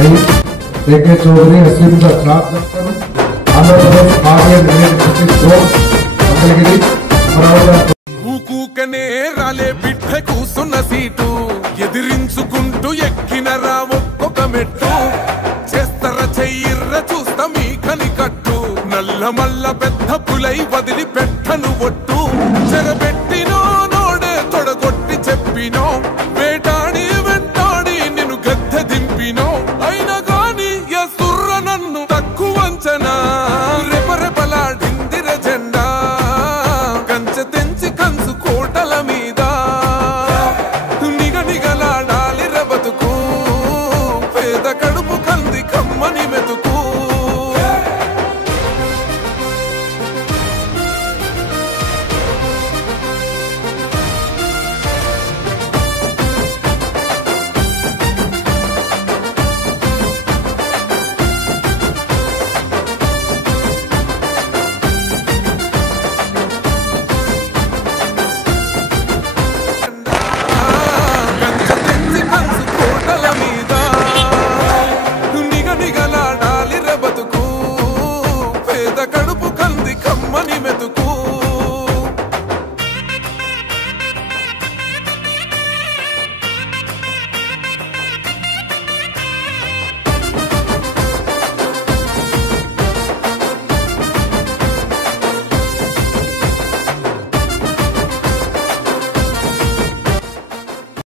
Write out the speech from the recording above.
के चौधरी हसीम का छात्र आंध्र प्रदेश मंगलगिरी ఊకూకనే రాలే బిడ్డ కూసున్న సీటు ఎదిరించుకుంటూ ఎక్కినరా ఒక్కొక్క మెట్టు చేస్తర చెయ్యిర్ర చూస్తా మీ కని కట్టు నల్ల మల్ల పెద్ద పులై వదిలి పెట్టను ఒట్టు చెరబెట్టినో నోడే తొడగొట్టి చెప్పినో వేటాడి వెంటాడి నిన్ను గద్దె దింపినో అయినా గాని ఎసుర్ర నన్ను తక్కువ అంచనా రెపరెపలాడిందిర జెండా కంచె తెంచి కంచు కోటల మీద నిగనిగలాడాలి బతుకు పేద కడుపు కంది కమ్మని మెతుకు కడుపు కంది కమ్మని